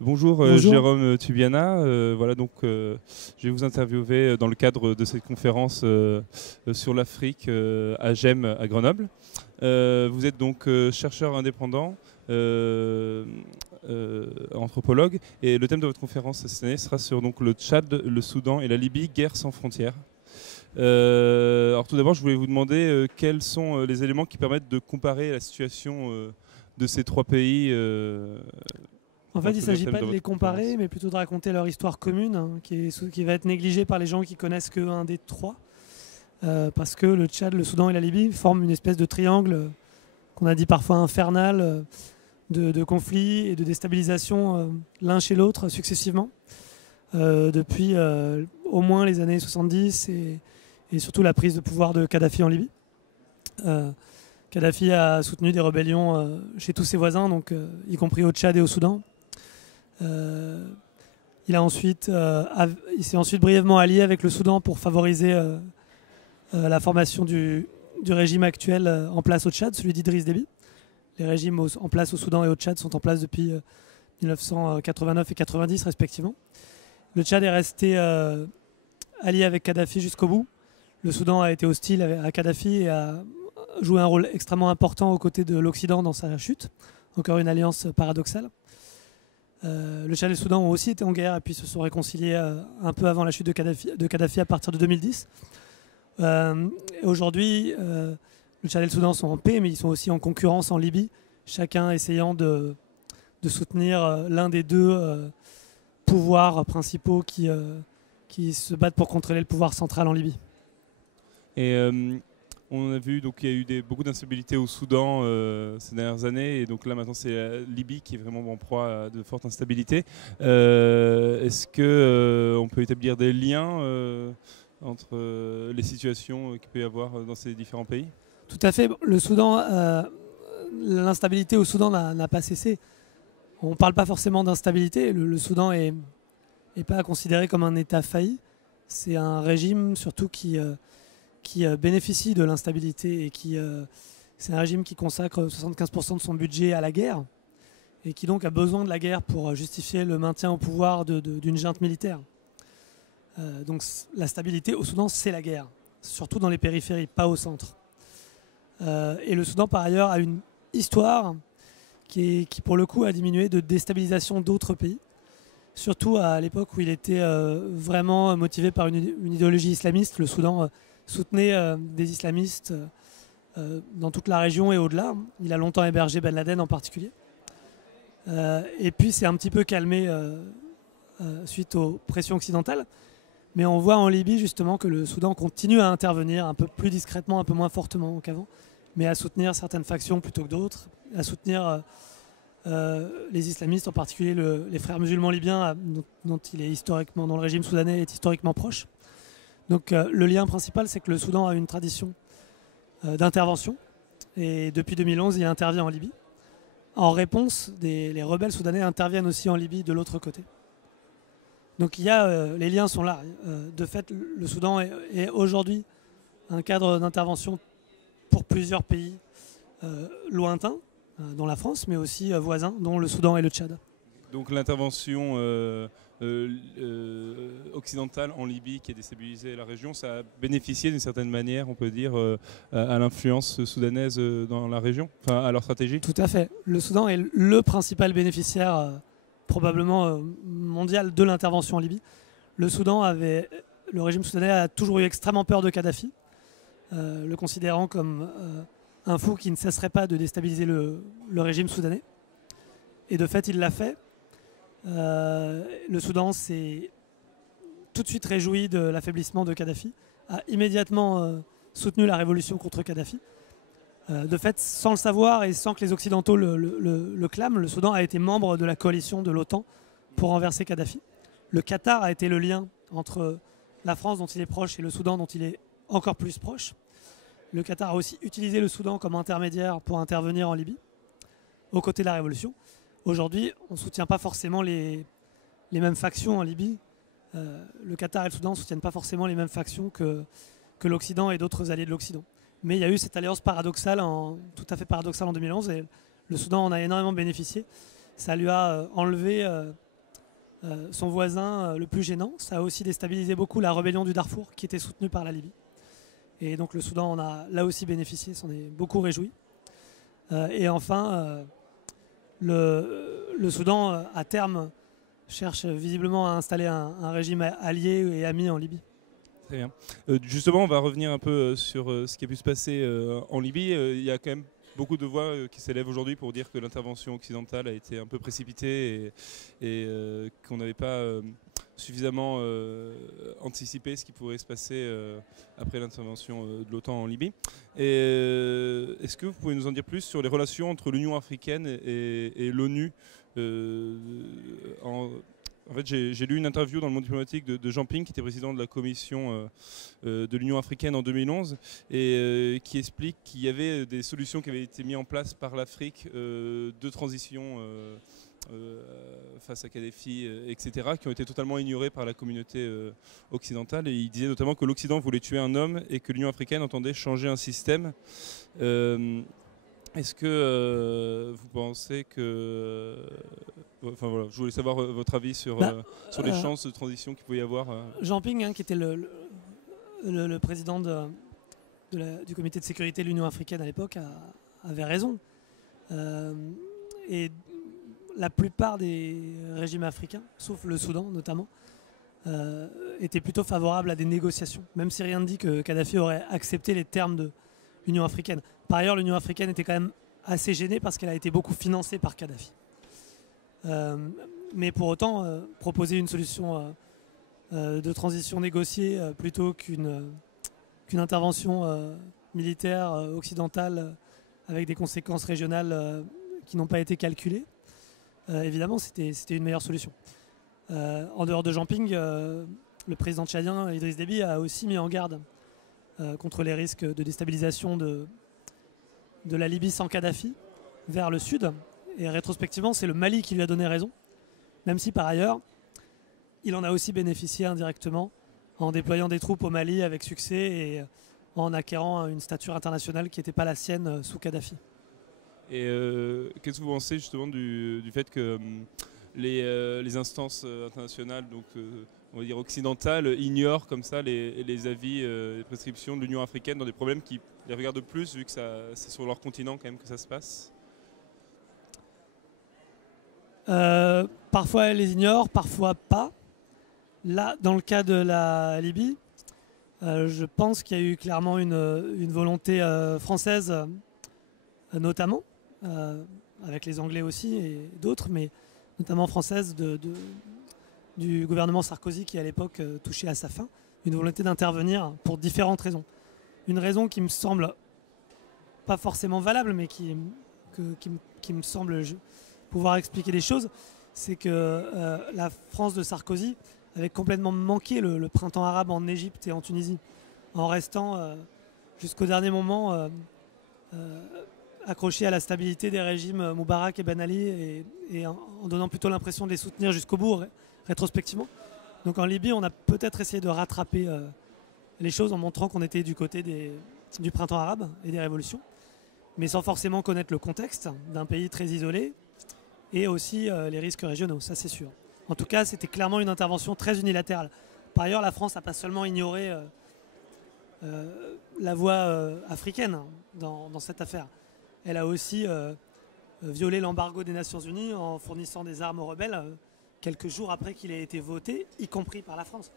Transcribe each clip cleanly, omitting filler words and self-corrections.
Bonjour, Bonjour. Jérôme Tubiana. Voilà, donc, je vais vous interviewer dans le cadre de cette conférence sur l'Afrique à GEM à Grenoble. Vous êtes donc chercheur indépendant, anthropologue, et le thème de votre conférence cette année sera sur donc, le Tchad, le Soudan et la Libye, guerre sans frontières. Alors tout d'abord, je voulais vous demander quels sont les éléments qui permettent de comparer la situation de ces trois pays. En Pour fait, il ne introduire le s'agit thème pas de de les votre comparer, conférence. mais plutôt de raconter leur histoire commune, hein, qui va être négligée par les gens qui connaissent qu'un des trois. Parce que le Tchad, le Soudan et la Libye forment une espèce de triangle qu'on a dit parfois infernal, de conflits et de déstabilisation l'un chez l'autre successivement, depuis au moins les années 70 et surtout la prise de pouvoir de Kadhafi en Libye. Kadhafi a soutenu des rébellions chez tous ses voisins, donc, y compris au Tchad et au Soudan. Il s'est ensuite brièvement allié avec le Soudan pour favoriser la formation du régime actuel en place au Tchad, celui d'Idriss Déby. Les régimes en place au Soudan et au Tchad sont en place depuis 1989 et 90 respectivement. Le Tchad est resté allié avec Kadhafi jusqu'au bout. Le Soudan a été hostile à Kadhafi et a joué un rôle extrêmement important aux côtés de l'Occident dans sa chute. Encore une alliance paradoxale. Le Tchad et le Soudan ont aussi été en guerre et puis se sont réconciliés un peu avant la chute de Kadhafi à partir de 2010. Aujourd'hui, le Tchad et le Soudan sont en paix, mais ils sont aussi en concurrence en Libye, chacun essayant de soutenir l'un des deux pouvoirs principaux qui se battent pour contrôler le pouvoir central en Libye. Et on a vu donc il y a eu beaucoup d'instabilité au Soudan ces dernières années, et donc là maintenant c'est la Libye qui est vraiment en proie à de fortes instabilités. Est-ce que on peut établir des liens entre les situations qu'il peut y avoir dans ces différents pays? Tout à fait. Le Soudan, l'instabilité au Soudan n'a pas cessé. On ne parle pas forcément d'instabilité. Le Soudan n'est pas considéré comme un État failli. C'est un régime surtout qui bénéficie de l'instabilité et c'est un régime qui consacre 75% de son budget à la guerre et qui donc a besoin de la guerre pour justifier le maintien au pouvoir d'une junte militaire. Donc la stabilité au Soudan, c'est la guerre, surtout dans les périphéries, pas au centre. Et le Soudan, par ailleurs, a une histoire qui pour le coup, a diminué de déstabilisation d'autres pays, surtout à l'époque où il était vraiment motivé par une idéologie islamiste. Le Soudan soutenait des islamistes dans toute la région et au-delà. Il a longtemps hébergé Ben Laden en particulier. Et puis c'est un petit peu calmé suite aux pressions occidentales. Mais on voit en Libye justement que le Soudan continue à intervenir un peu plus discrètement, un peu moins fortement qu'avant, mais à soutenir certaines factions plutôt que d'autres, à soutenir les islamistes, en particulier les frères musulmans libyens dont il est historiquement, dont le régime soudanais est historiquement proche. Donc le lien principal, c'est que le Soudan a une tradition d'intervention, et depuis 2011, il intervient en Libye. En réponse, les rebelles soudanais interviennent aussi en Libye de l'autre côté. Donc les liens sont là. De fait, le Soudan est aujourd'hui un cadre d'intervention pour plusieurs pays lointains, dont la France, mais aussi voisins, dont le Soudan et le Tchad. Donc l'intervention occidentale en Libye qui a déstabilisé la région, ça a bénéficié d'une certaine manière, on peut dire, à l'influence soudanaise dans la région, enfin à leur stratégie? Tout à fait. Le Soudan est le principal bénéficiaire probablement mondial de l'intervention en Libye. Le régime soudanais a toujours eu extrêmement peur de Kadhafi, le considérant comme un fou qui ne cesserait pas de déstabiliser le régime soudanais. Et de fait, il l'a fait. Le Soudan s'est tout de suite réjoui de l'affaiblissement de Kadhafi, a immédiatement soutenu la révolution contre Kadhafi. De fait, sans le savoir et sans que les Occidentaux le clament, le Soudan a été membre de la coalition de l'OTAN pour renverser Kadhafi. Le Qatar a été le lien entre la France, dont il est proche, et le Soudan, dont il est encore plus proche. Le Qatar a aussi utilisé le Soudan comme intermédiaire pour intervenir en Libye, aux côtés de la révolution. Aujourd'hui, on ne soutient pas forcément les mêmes factions en Libye. Le Qatar et le Soudan ne soutiennent pas forcément les mêmes factions que l'Occident et d'autres alliés de l'Occident. Mais il y a eu cette alliance paradoxale, tout à fait paradoxale en 2011, et le Soudan en a énormément bénéficié. Ça lui a enlevé son voisin le plus gênant. Ça a aussi déstabilisé beaucoup la rébellion du Darfour qui était soutenue par la Libye. Et donc le Soudan en a là aussi bénéficié, s'en est beaucoup réjoui. Et enfin, le Soudan, à terme, cherche visiblement à installer un régime allié et ami en Libye. Très bien. Justement, on va revenir un peu sur ce qui a pu se passer en Libye. Il y a quand même beaucoup de voix qui s'élèvent aujourd'hui pour dire que l'intervention occidentale a été un peu précipitée et qu'on n'avait pas suffisamment anticipé ce qui pourrait se passer après l'intervention de l'OTAN en Libye. Est-ce que vous pouvez nous en dire plus sur les relations entre l'Union africaine et l'ONU en fait, j'ai lu une interview dans le Monde diplomatique de Jean Ping, qui était président de la commission de l'Union africaine en 2011, et qui explique qu'il y avait des solutions qui avaient été mises en place par l'Afrique de transition face à Kadhafi, etc., qui ont été totalement ignorées par la communauté occidentale. Et il disait notamment que l'Occident voulait tuer un homme et que l'Union africaine entendait changer un système. Est-ce que vous pensez que... Enfin voilà, je voulais savoir votre avis sur les chances de transition qu'il pouvait y avoir. Jean Ping, qui était le président du comité de sécurité de l'Union africaine à l'époque, avait raison. Et la plupart des régimes africains, sauf le Soudan notamment, étaient plutôt favorables à des négociations, même si rien ne dit que Kadhafi aurait accepté les termes de l'Union africaine. Par ailleurs, l'Union africaine était quand même assez gênée parce qu'elle a été beaucoup financée par Kadhafi. Mais pour autant, proposer une solution de transition négociée plutôt qu'une intervention militaire occidentale avec des conséquences régionales qui n'ont pas été calculées, évidemment, c'était une meilleure solution. En dehors de Jean Ping, le président tchadien Idriss Déby a aussi mis en garde contre les risques de déstabilisation de la Libye sans Kadhafi vers le sud. Et rétrospectivement, c'est le Mali qui lui a donné raison, même si par ailleurs, il en a aussi bénéficié indirectement en déployant des troupes au Mali avec succès et en acquérant une stature internationale qui n'était pas la sienne sous Kadhafi. Et qu'est-ce que vous pensez justement du fait que les instances internationales, donc on va dire occidentales, ignorent comme ça les avis, les prescriptions de l'Union africaine dans des problèmes qui les regardent plus, vu que c'est sur leur continent quand même que ça se passe? Parfois elle les ignore, parfois pas. Là, dans le cas de la Libye, je pense qu'il y a eu clairement une volonté française, notamment, avec les Anglais aussi et d'autres, mais notamment française du gouvernement Sarkozy qui à l'époque touchait à sa fin, une volonté d'intervenir pour différentes raisons. Une raison qui me semble pas forcément valable, mais qui me semble pouvoir expliquer les choses, c'est que la France de Sarkozy avait complètement manqué le printemps arabe en Égypte et en Tunisie, en restant jusqu'au dernier moment accroché à la stabilité des régimes Moubarak et Ben Ali et en donnant plutôt l'impression de les soutenir jusqu'au bout, rétrospectivement. Donc en Libye, on a peut-être essayé de rattraper les choses en montrant qu'on était du côté du printemps arabe et des révolutions, mais sans forcément connaître le contexte d'un pays très isolé et aussi les risques régionaux, ça c'est sûr. En tout cas, c'était clairement une intervention très unilatérale. Par ailleurs, la France n'a pas seulement ignoré la voie africaine dans cette affaire. Elle a aussi violé l'embargo des Nations Unies en fournissant des armes aux rebelles quelques jours après qu'il ait été voté, y compris par la France.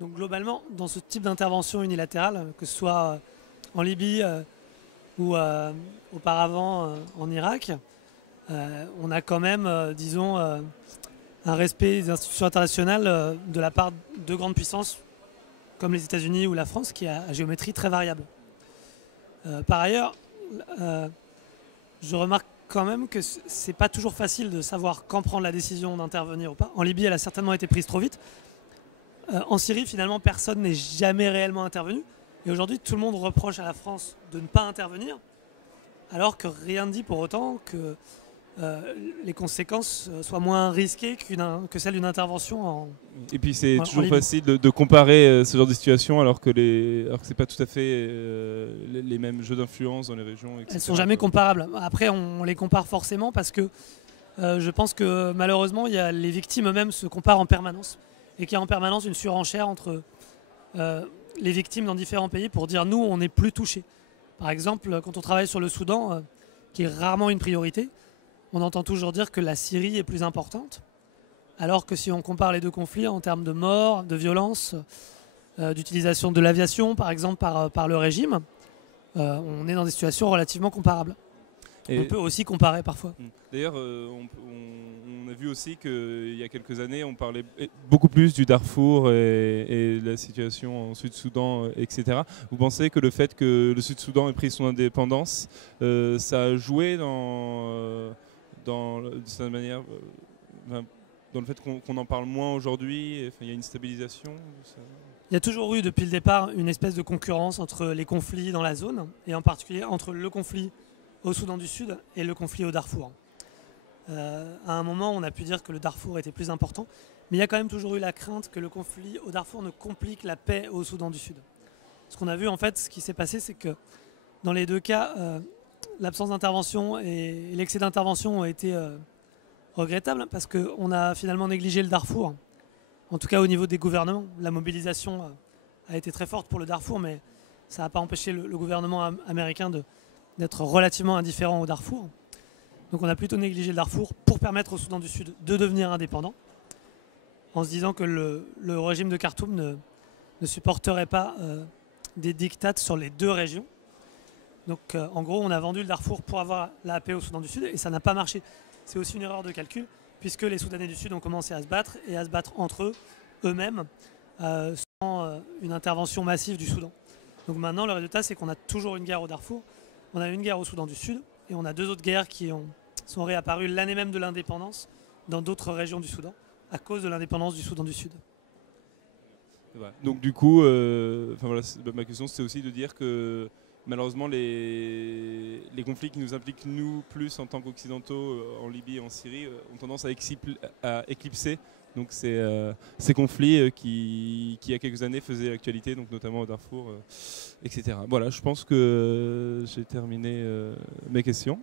Donc globalement, dans ce type d'intervention unilatérale, que ce soit en Libye ou auparavant en Irak, on a quand même, disons, un respect des institutions internationales de la part de grandes puissances comme les États-Unis ou la France, qui a à géométrie très variable. Par ailleurs, je remarque quand même que c'est pas toujours facile de savoir quand prendre la décision d'intervenir ou pas. En Libye, elle a certainement été prise trop vite. En Syrie, finalement, personne n'est jamais réellement intervenu. Et aujourd'hui, tout le monde reproche à la France de ne pas intervenir, alors que rien ne dit pour autant que les conséquences soient moins risquées que celles d'une intervention Et puis c'est toujours facile de comparer ce genre de situation alors que c'est pas tout à fait les mêmes jeux d'influence dans les régions, etc. Elles ne sont jamais comparables. Après, on les compare forcément parce que Je pense que malheureusement, les victimes eux-mêmes se comparent en permanence et qu'il y a en permanence une surenchère entre les victimes dans différents pays pour dire nous, on n'est plus touchés. Par exemple, quand on travaille sur le Soudan, qui est rarement une priorité, on entend toujours dire que la Syrie est plus importante, alors que si on compare les deux conflits en termes de morts, de violences, d'utilisation de l'aviation, par exemple, par le régime, on est dans des situations relativement comparables. Et on peut aussi comparer parfois. D'ailleurs, on a vu aussi qu'il y a quelques années, on parlait beaucoup plus du Darfour et la situation en Sud-Soudan, etc. Vous pensez que le fait que le Sud-Soudan ait pris son indépendance, ça a joué de cette manière, dans le fait qu'on en parle moins aujourd'hui, il y a une stabilisation Il y a toujours eu depuis le départ une espèce de concurrence entre les conflits dans la zone, et en particulier entre le conflit au Soudan du Sud et le conflit au Darfour. À un moment, on a pu dire que le Darfour était plus important, mais il y a quand même toujours eu la crainte que le conflit au Darfour ne complique la paix au Soudan du Sud. Ce qu'on a vu en fait, ce qui s'est passé, c'est que dans les deux cas, l'absence d'intervention et l'excès d'intervention ont été regrettables parce qu'on a finalement négligé le Darfour, en tout cas au niveau des gouvernements. La mobilisation a été très forte pour le Darfour, mais ça n'a pas empêché le gouvernement américain d'être relativement indifférent au Darfour. Donc on a plutôt négligé le Darfour pour permettre au Soudan du Sud de devenir indépendant, en se disant que le régime de Khartoum ne supporterait pas des diktats sur les deux régions. Donc en gros, on a vendu le Darfour pour avoir la paix au Soudan du Sud et ça n'a pas marché. C'est aussi une erreur de calcul, puisque les Soudanais du Sud ont commencé à se battre et à se battre entre eux-mêmes sans une intervention massive du Soudan. Donc maintenant, le résultat, c'est qu'on a toujours une guerre au Darfour, on a une guerre au Soudan du Sud et on a deux autres guerres qui sont réapparues l'année même de l'indépendance dans d'autres régions du Soudan à cause de l'indépendance du Soudan du Sud. Donc du coup, voilà, ma question c'était aussi de dire que malheureusement les conflits qui nous impliquent nous plus en tant qu'occidentaux en Libye et en Syrie ont tendance à éclipser donc ces conflits qui il y a quelques années faisaient l'actualité, donc notamment au Darfour, etc. Voilà, je pense que j'ai terminé mes questions.